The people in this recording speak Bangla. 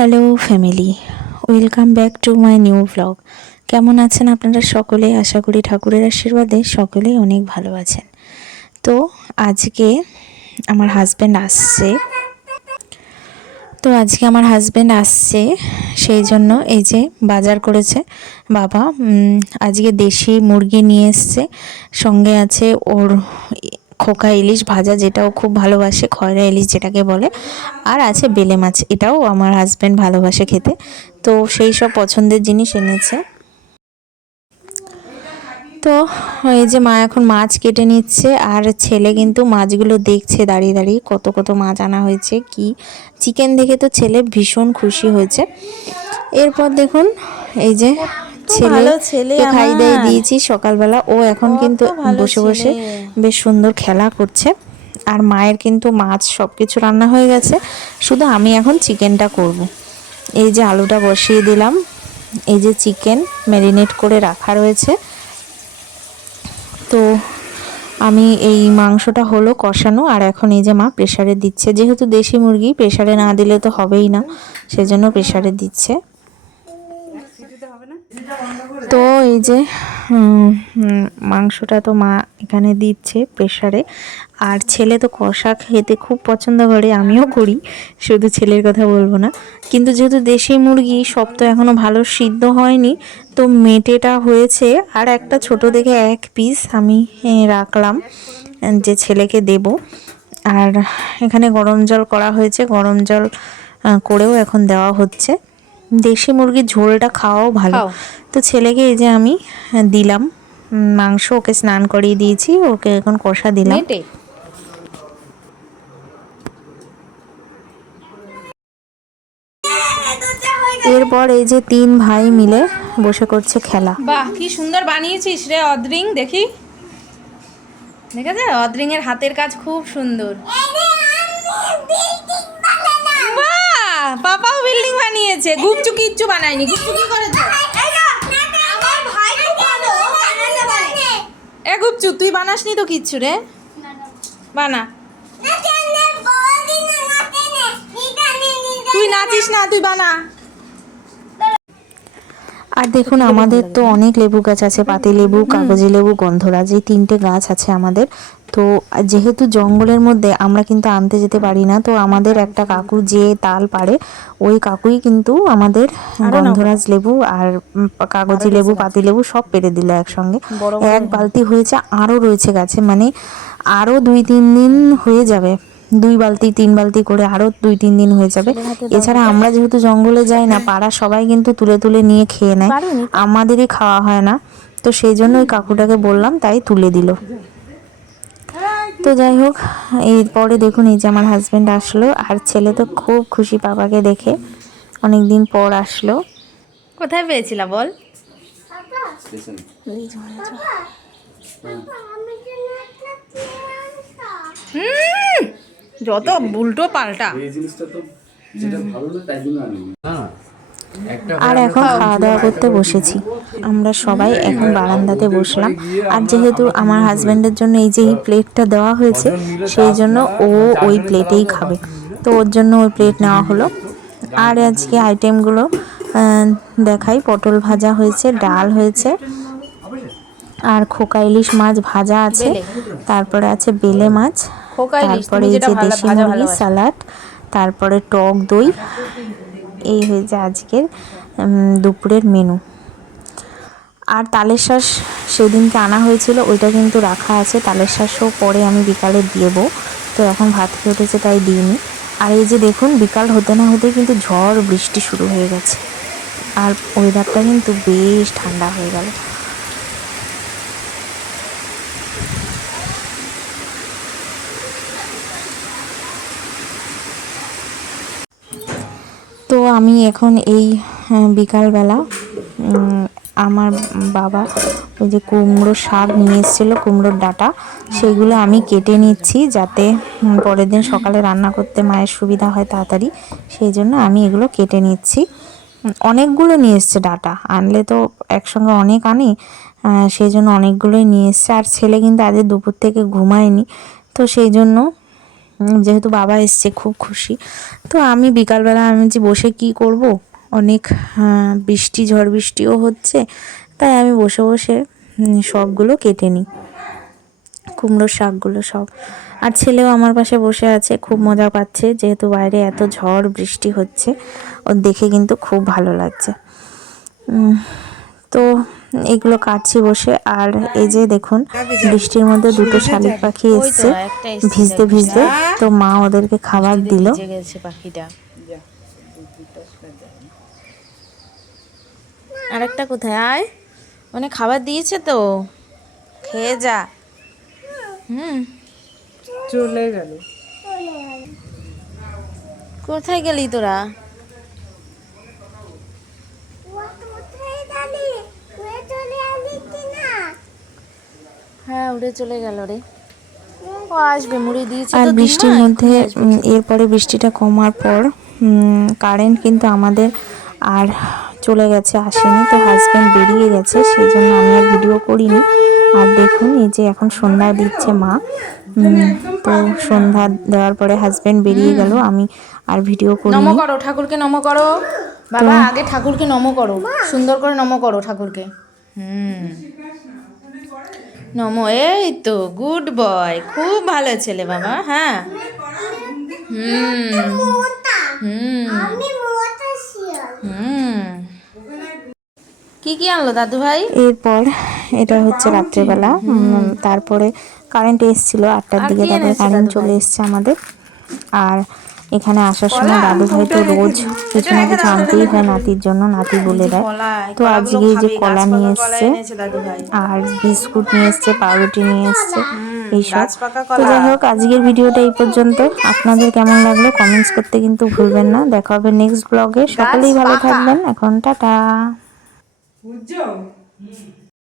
Hello family, welcome back to my new blog. কেমন আছেন আপনারা সকলে? আশা করি ঠাকুরের আশীর্বাদে সকলেই অনেক ভালো আছেন। তো আজকে আমার হাজব্যান্ড আসছে সেই জন্য এই যে বাজার করেছে বাবা। আজকে দেশি মুরগি নিয়ে এসছে, সঙ্গে আছে ওর খোকা ইলিশ ভাজা, যেটাও খুব ভালোবাসে, খয়রা ইলিশ যেটাকে বলে, আর আছে বেলে মাছ, এটাও আমার হাজব্যান্ড ভালোবাসে খেতে। তো সেই সব পছন্দের জিনিস এনেছে। তো এই যে মা এখন মাছ কেটে নিচ্ছে, আর ছেলে কিন্তু মাছগুলো দেখছে দাঁড়িয়ে দাঁড়িয়ে, কত কত মাছ আনা হয়েছে। কি চিকেন দেখে তো ছেলে ভীষণ খুশি হয়েছে। এরপর দেখুন এই যে ছেলেকে খাই দাই দিয়েছি সকালবেলা, ও এখন কিন্তু বসে বসে বেশ সুন্দর খেলা করছে। আর মায়ের কিন্তু মাছ সব কিছু রান্না হয়ে গেছে, শুধু আমি এখন চিকেনটা করব। এই যে আলুটা বসিয়ে দিলাম, এই যে চিকেন ম্যারিনেট করে রাখা রয়েছে। তো আমি এই মাংসটা হলো কষানো, আর এখন এই যে মা প্রেসারে দিচ্ছে, যেহেতু দেশি মুরগি প্রেসারে না দিলে তো হবেই না, সেজন্য প্রেসারে দিচ্ছে। তো এই যে মাংসটা তো মা এখানে দিচ্ছে প্রেসারে। আর ছেলে তো কষা খেতে খুব পছন্দ করে, আমিও করি, শুধু ছেলের কথা বলবো না। কিন্তু যেহেতু দেশি মুরগি সব তো এখনও ভালো সিদ্ধ হয়নি, তো মেটেটা হয়েছে, আর একটা ছোট দেখে এক পিস আমি রাখলাম যে ছেলেকে দেব। আর এখানে গরম জল করা হয়েছে, গরম জল করেও এখন দেওয়া হচ্ছে। দেশি মুরগির ঝোলটা খাওয়াও ভালো। তো ছেলেকে এই যে আমি দিলাম মাংস, ওকে স্নান করিয়ে দিয়েছি, ওকে এখন কষা দিলাম। এরপর এই যে তিন ভাই মিলে বসে করছে খেলা। বাহ, কি সুন্দর বানিয়েছিস রে অদ্রিং, দেখি দেখেছে? অদ্রিং এর হাতের কাজ খুব সুন্দর। বাহ, পাপাও বিল্ডিং বানিয়েছে। গুপচু কিচ্ছু বানায়নি। গুপচু কি করেছে? এ গুপচু, তুই বানাসনি তো কিচ্ছু রে, বানা। তুই নাচিস না, তুই বানা। আর দেখুন আমাদের তো অনেক লেবু গাছ আছে, পাতি লেবু, কাগজি লেবু, গন্ধরাজ, এই তিনটে গাছ আছে আমাদের। তো যেহেতু জঙ্গলের মধ্যে আমরা কিন্তু আনতে যেতে পারি না, তো আমাদের একটা কাকু যে তাল পাড়ে, ওই কাকুই কিন্তু আমাদের গন্ধরাজ লেবু আর কাগজি লেবু, পাতি লেবু সব পেড়ে দিল একসঙ্গে। এক বালতি হয়েছে, আরও রয়েছে গাছে, মানে আরও 2-3 দিন হয়ে যাবে, 2 বালতি 3 বালতি করে আরও 2-3 দিন হয়ে যাবে। এছাড়া আমরা যেহেতু জঙ্গলে যাই না, পাড়া সবাই কিন্তু তুলে তুলে নিয়ে খেয়ে নেয়, আমাদেরই খাওয়া হয় না। তো সেই জন্য ওই কাকুটাকে বললাম, তাই তুলে দিল। তো যাই হোক, এরপরে দেখুন এই যে আমার হাজব্যান্ড আসলো, আর ছেলে তো খুব খুশি পাপাকে দেখে, অনেক দিন পর আসলো। কোথায় পেয়েছিলা বল? যত উল্টো পাল্টা। আর এখন খাওয়া দাওয়া করতে বসেছি, আমরা সবাই এখন বারান্দাতে বসলাম। আর যেহেতু আমার হাজব্যান্ডের জন্য এই যে এই প্লেটটা দেওয়া হয়েছে, সেই জন্য ও ওই প্লেটেই খাবে, তো ওর জন্য ওই প্লেট নেওয়া হলো। আর আজকে আইটেমগুলো দেখাই, পটল ভাজা হয়েছে, ডাল হয়েছে, আর খোকা ইলিশ মাছ ভাজা আছে, তারপরে আছে বেলে মাছ, তারপরে এই যে দেশি মুরগি স্যালাড, তারপরে টক দই। এই হয়েছে আজকের দুপুরের মেনু। আর তালের শাঁস সেদিনকে আনা হয়েছিল, ওইটা কিন্তু রাখা আছে, তালের শাঁসও পরে আমি বিকালে দেবো, তো এখন ভাত খেয়ে উঠেছে তাই দিইনি। আর এই যে দেখুন বিকাল হতে না হতে কিন্তু ঝড় বৃষ্টি শুরু হয়ে গেছে, আর ওয়েদারটা কিন্তু বেশ ঠান্ডা হয়ে গেল। তো আমি এখন এই বিকালবেলা আমার বাবা ওই যে কুমড়ো শাক নিয়ে এসেছিলো, কুমড়োর ডাঁটা, সেগুলো আমি কেটে নিচ্ছি, যাতে পরের দিন সকালে রান্না করতে মায়ের সুবিধা হয় তাড়াতাড়ি, সেই জন্য আমি এগুলো কেটে নিচ্ছি। অনেকগুলো নিয়ে এসছে ডাঁটা, আনলে তো একসঙ্গে অনেক আনি, সেই জন্য অনেকগুলোই নিয়ে এসছে। আর ছেলে কিন্তু আজ দুপুর থেকে ঘুমায়নি, তো সেই জন্য যেহেতু বাবা এসছে খুব খুশি। তো আমি বিকালবেলা আমি যে বসে কি করব, অনেক বৃষ্টি ঝড় বৃষ্টিও হচ্ছে, তাই আমি বসে বসে সবগুলো কেটে নিই, কুমড়োর শাকগুলো সব। আর ছেলেও আমার পাশে বসে আছে, খুব মজা পাচ্ছে, যেহেতু বাইরে এত ঝড় বৃষ্টি হচ্ছে, ওর দেখে কিন্তু খুব ভালো লাগছে। তো এগুলো কাটছি বসে। আর এই যে দেখুন, বৃষ্টির মধ্যে দুটো শালিক পাখি এসছে ভিজতে ভিজতে, তো মা ওদেরকে খাবার দিল। পাখিটা আরেকটা কোথায়? আয়, মানে খাবার দিয়েছে তো, খেয়ে যা। চলে গেল। কোথায় গেলি তোরা? হ্যাঁ, উড়ে চলে গেল রে। ও আসবে, মুড়ি দিয়েছে আর তো বৃষ্টির দিমা, মধ্যে এক্ষুনি আসবে। এরপরে বৃষ্টিটা কমার পর কারেন্ট কিন্তু আমাদের আর চলে গেছে, আসেনি। তো হাজব্যান্ড বেরিয়ে গেছে, সেই জন্য আমি আর ভিডিও করিনি। আর দেখুন এই যে এখন সন্ধ্যা দিচ্ছে মা। তো সন্ধ্যা দেওয়ার পরে হাজব্যান্ড বেরিয়ে গেল, আমি আর ভিডিও নম করিনি। করো ঠাকুরকে, নম করো বাবা, আগে ঠাকুরকে নম করো, সুন্দর করে নম করো ঠাকুরকে। নম, এই তো গুড বয়, খুব ভালো ছেলে বাবা। হ্যাঁ, কি কি আনলো দাদু ভাই? এরপর এটা হচ্ছে রাত্রেবেলা। তারপরে কারেন্ট এসেছিল 8টার দিকে, কি তারপরে এনেছে কারেন্ট দাদু চলে ভাই? এসছে আমাদের। আর এখানে আসার সময় দাদু ভাই তো রোজ কিছু না কিছু আনতেই হয় নাতির জন্য, নাতি বলে দেয়। তো আজকে এই যে কলা নিয়ে এসছে, আর বিস্কুট নিয়ে এসছে, পাউরুটি নিয়ে এসছে, এইসব। তো যাই হোক, আজকের ভিডিওটা এই পর্যন্ত। আপনাদের কেমন লাগলো কমেন্টস করতে কিন্তু ভুলবেন না। দেখা হবে নেক্সট ব্লগে। সকলেই ভালো থাকবেন। এখন টাটা। বুঝছো?